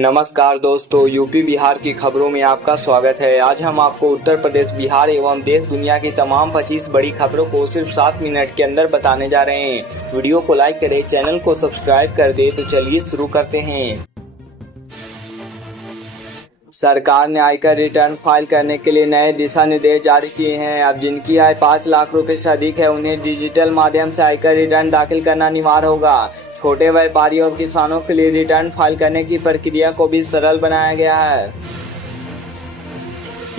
नमस्कार दोस्तों, यूपी बिहार की खबरों में आपका स्वागत है। आज हम आपको उत्तर प्रदेश, बिहार एवं देश दुनिया की तमाम 25 बड़ी खबरों को सिर्फ 7 मिनट के अंदर बताने जा रहे हैं। वीडियो को लाइक करें, चैनल को सब्सक्राइब कर दें। तो चलिए शुरू करते हैं। सरकार ने आयकर रिटर्न फाइल करने के लिए नए दिशा निर्देश जारी किए हैं। अब जिनकी आय 5 लाख रुपए से अधिक है, उन्हें डिजिटल माध्यम से आयकर रिटर्न दाखिल करना अनिवार्य होगा। छोटे व्यापारियों और किसानों के लिए रिटर्न फाइल करने की प्रक्रिया को भी सरल बनाया गया है।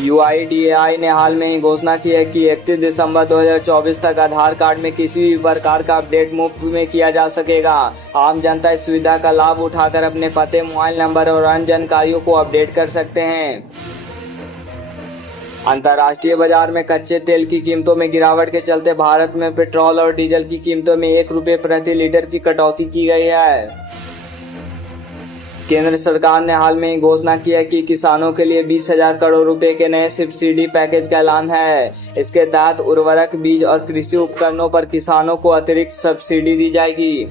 UIDAI ने हाल में ही घोषणा की है कि 31 दिसंबर 2024 तक आधार कार्ड में किसी भी प्रकार का अपडेट मुफ्त में किया जा सकेगा। आम जनता इस सुविधा का लाभ उठाकर अपने पते, मोबाइल नंबर और अन्य जानकारियों को अपडेट कर सकते हैं। अंतर्राष्ट्रीय बाजार में कच्चे तेल की कीमतों में गिरावट के चलते भारत में पेट्रोल और डीजल की कीमतों में 1 रुपये प्रति लीटर की कटौती की गई है। केंद्र सरकार ने हाल में ही घोषणा की है कि किसानों के लिए 20,000 करोड़ रुपए के नए सब्सिडी पैकेज का ऐलान है। इसके तहत उर्वरक, बीज और कृषि उपकरणों पर किसानों को अतिरिक्त सब्सिडी दी जाएगी।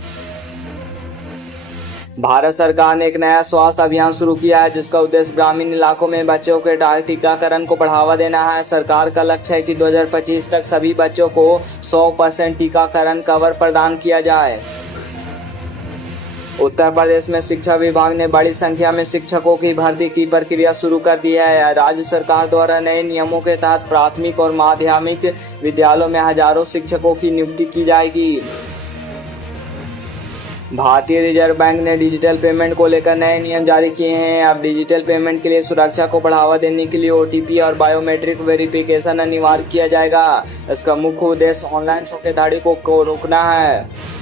भारत सरकार ने एक नया स्वास्थ्य अभियान शुरू किया है, जिसका उद्देश्य ग्रामीण इलाकों में बच्चों के टीकाकरण को बढ़ावा देना है। सरकार का लक्ष्य है कि 2025 तक सभी बच्चों को 100% टीकाकरण कवर प्रदान किया जाए। उत्तर प्रदेश में शिक्षा विभाग ने बड़ी संख्या में शिक्षकों की भर्ती की प्रक्रिया शुरू कर दी है। राज्य सरकार द्वारा नए नियमों के तहत प्राथमिक और माध्यमिक विद्यालयों में हजारों शिक्षकों की नियुक्ति की जाएगी। भारतीय रिजर्व बैंक ने डिजिटल पेमेंट को लेकर नए नियम जारी किए हैं। अब डिजिटल पेमेंट के लिए सुरक्षा को बढ़ावा देने के लिए OTP और बायोमेट्रिक वेरिफिकेशन अनिवार्य किया जाएगा। इसका मुख्य उद्देश्य ऑनलाइन धोखाधड़ी को रोकना है।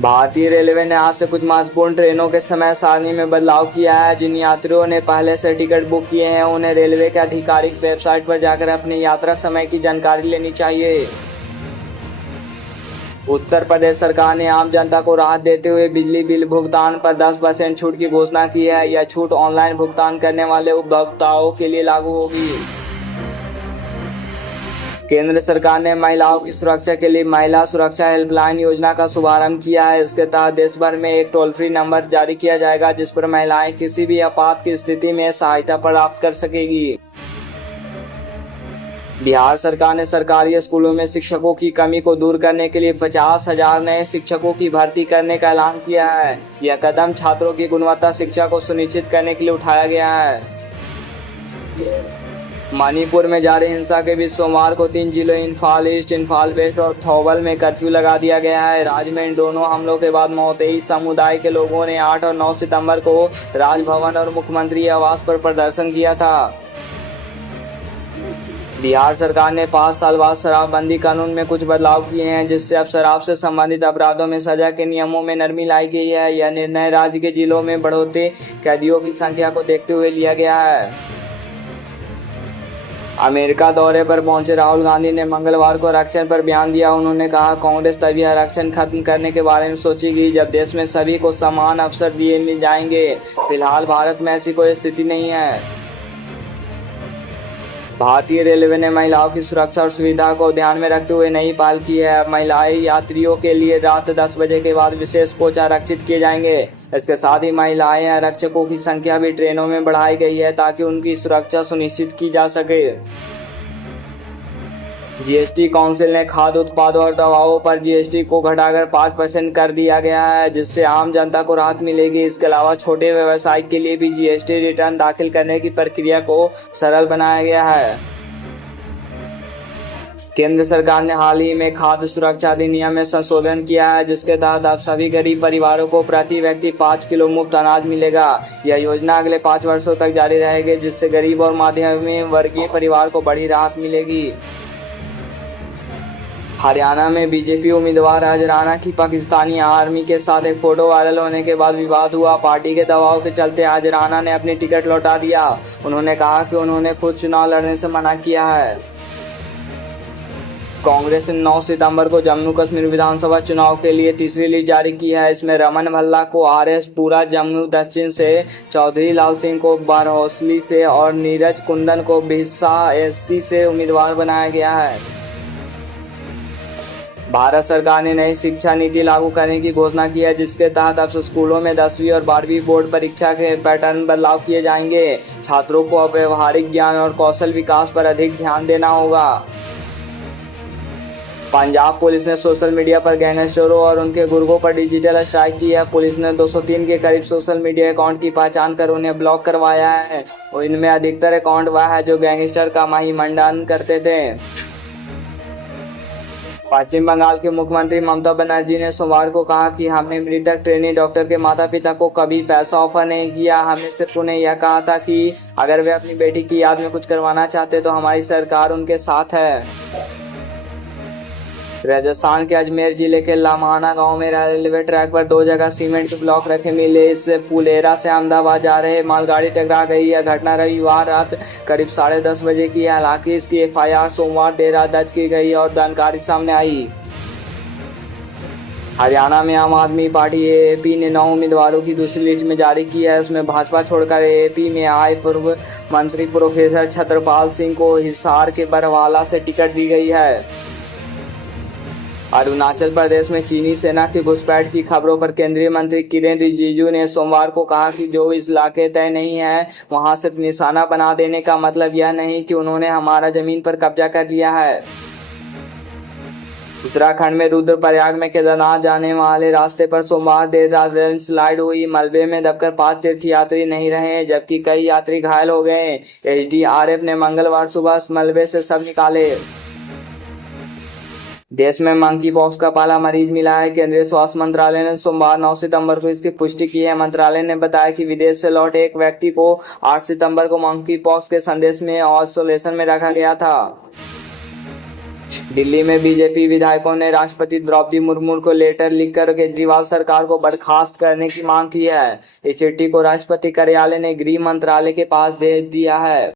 भारतीय रेलवे ने आज से कुछ महत्वपूर्ण ट्रेनों के समय सारणी में बदलाव किया है। जिन यात्रियों ने पहले से टिकट बुक किए हैं, उन्हें रेलवे के आधिकारिक वेबसाइट पर जाकर अपनी यात्रा समय की जानकारी लेनी चाहिए। उत्तर प्रदेश सरकार ने आम जनता को राहत देते हुए बिजली बिल भुगतान पर 10% छूट की घोषणा की है। यह छूट ऑनलाइन भुगतान करने वाले उपभोक्ताओं के लिए लागू होगी। केंद्र सरकार ने महिलाओं की सुरक्षा के लिए महिला सुरक्षा हेल्पलाइन योजना का शुभारंभ किया है। इसके तहत देश भर में एक टोल फ्री नंबर जारी किया जाएगा, जिस पर महिलाएं किसी भी आपात की स्थिति में सहायता प्राप्त कर सकेगी। बिहार सरकार ने सरकारी स्कूलों में शिक्षकों की कमी को दूर करने के लिए 50,000 नए शिक्षकों की भर्ती करने का ऐलान किया है। यह कदम छात्रों की गुणवत्ता शिक्षा को सुनिश्चित करने के लिए उठाया गया है। मणिपुर में जारी हिंसा के बीच सोमवार को 3 जिलों इम्फाल ईस्ट, इम्फाल वेस्ट और थौबल में कर्फ्यू लगा दिया गया है। राज्य में इन दोनों हमलों के बाद मौतेई समुदाय के लोगों ने 8 और 9 सितंबर को राजभवन और मुख्यमंत्री आवास पर प्रदर्शन किया था। बिहार सरकार ने 5 साल बाद शराबबंदी कानून में कुछ बदलाव किए हैं, जिससे अब शराब से संबंधित अपराधों में सजा के नियमों में नरमी लाई गई है। यह निर्णय राज्य के जिलों में बढ़ते कैदियों की संख्या को देखते हुए लिया गया है। अमेरिका दौरे पर पहुंचे राहुल गांधी ने मंगलवार को आरक्षण पर बयान दिया। उन्होंने कहा, कांग्रेस तभी आरक्षण खत्म करने के बारे में सोचेगी जब देश में सभी को समान अवसर दिए मिल जाएंगे। फिलहाल भारत में ऐसी कोई स्थिति नहीं है। भारतीय रेलवे ने महिलाओं की सुरक्षा और सुविधा को ध्यान में रखते हुए नई पहल की है। अब महिलाएं यात्रियों के लिए रात 10 बजे के बाद विशेष कोच आरक्षित किए जाएंगे। इसके साथ ही महिलाएं आरक्षकों की संख्या भी ट्रेनों में बढ़ाई गई है, ताकि उनकी सुरक्षा सुनिश्चित की जा सके। GST काउंसिल ने खाद्य उत्पादों और दवाओं पर GST को घटाकर 5% कर दिया गया है, जिससे आम जनता को राहत मिलेगी। इसके अलावा छोटे व्यवसाय के लिए भी GST रिटर्न दाखिल करने की प्रक्रिया को सरल बनाया गया है। केंद्र सरकार ने हाल ही में खाद्य सुरक्षा अधिनियम में संशोधन किया है, जिसके तहत अब सभी गरीब परिवारों को प्रति व्यक्ति 5 किलो मुफ्त अनाज मिलेगा। यह योजना अगले 5 वर्षों तक जारी रहेगी, जिससे गरीब और मध्यम वर्गीय परिवार को बड़ी राहत मिलेगी। हरियाणा में बीजेपी उम्मीदवार हजराना की पाकिस्तानी आर्मी के साथ एक फोटो वायरल होने के बाद विवाद हुआ। पार्टी के दबाव के चलते हजराना ने अपनी टिकट लौटा दिया। उन्होंने कहा कि उन्होंने खुद चुनाव लड़ने से मना किया है। कांग्रेस ने 9 सितंबर को जम्मू कश्मीर विधानसभा चुनाव के लिए तीसरी लिस्ट जारी की है। इसमें रमन भल्ला को RS पूरा जम्मू दक्षिण से, चौधरी लाल सिंह को बारहौसली से और नीरज कुंदन को भिस्सा SC से उम्मीदवार बनाया गया है। भारत सरकार ने नई शिक्षा नीति लागू करने की घोषणा की है, जिसके तहत अब स्कूलों में 10वीं और 12वीं बोर्ड परीक्षा के पैटर्न बदलाव किए जाएंगे। छात्रों को अब व्यवहारिक ज्ञान और कौशल विकास पर अधिक ध्यान देना होगा। पंजाब पुलिस ने सोशल मीडिया पर गैंगस्टरों और उनके गुर्गों पर डिजिटल स्ट्राइक की है। पुलिस ने 203 के करीब सोशल मीडिया अकाउंट की पहचान कर उन्हें ब्लॉक करवाया है और इनमें अधिकतर अकाउंट वह है जो गैंगस्टर का महिमंडन करते थे। पश्चिम बंगाल के मुख्यमंत्री ममता बनर्जी ने सोमवार को कहा कि हमने मृतक ट्रेनी डॉक्टर के माता पिता को कभी पैसा ऑफर नहीं किया। हमने सिर्फ उन्हें यह कहा था कि अगर वे अपनी बेटी की याद में कुछ करवाना चाहते तो हमारी सरकार उनके साथ है। राजस्थान के अजमेर जिले के लामाना गांव में रेलवे ट्रैक पर 2 जगह सीमेंट के ब्लॉक रखे मिले। इस पुलेरा से अहमदाबाद जा रहे मालगाड़ी टकरा गई। यह घटना रविवार रात करीब 10:30 बजे की है। हालांकि इसकी FIR सोमवार देर रात दर्ज की गई और जानकारी सामने आई। हरियाणा में आम आदमी पार्टी AAP ने 9 उम्मीदवारों की दूसरी लिस्ट में जारी की है। उसमें भाजपा छोड़कर AAP में आए पूर्व मंत्री प्रोफेसर छत्रपाल सिंह को हिसार के बरवाला से टिकट दी गई है। अरुणाचल प्रदेश में चीनी सेना की घुसपैठ की खबरों पर केंद्रीय मंत्री किरेन रिजिजू ने सोमवार को कहा कि जो इस इलाके तय नहीं है वहां सिर्फ निशाना बना देने का मतलब यह नहीं कि उन्होंने हमारा जमीन पर कब्जा कर लिया है। उत्तराखंड में रुद्रप्रयाग में केदारनाथ जाने वाले रास्ते पर सोमवार देर रात लैंडस्लाइड हुई। मलबे में दबकर 5 तीर्थयात्री नहीं रहे जबकि कई यात्री घायल हो गए। SDRF ने मंगलवार सुबह मलबे से सब निकाले। देश में मंकी पॉक्स का पहला मरीज मिला है। केंद्रीय स्वास्थ्य मंत्रालय ने सोमवार 9 सितंबर को इसकी पुष्टि की है। मंत्रालय ने बताया कि विदेश से लौटे एक व्यक्ति को 8 सितंबर को मंकी पॉक्स के संदेश में आइसोलेशन में रखा गया था। दिल्ली में बीजेपी विधायकों ने राष्ट्रपति द्रौपदी मुर्मू को लेटर लिखकर केजरीवाल सरकार को बर्खास्त करने की मांग की है। इस चिट्ठी को राष्ट्रपति कार्यालय ने गृह मंत्रालय के पास भेज दिया है।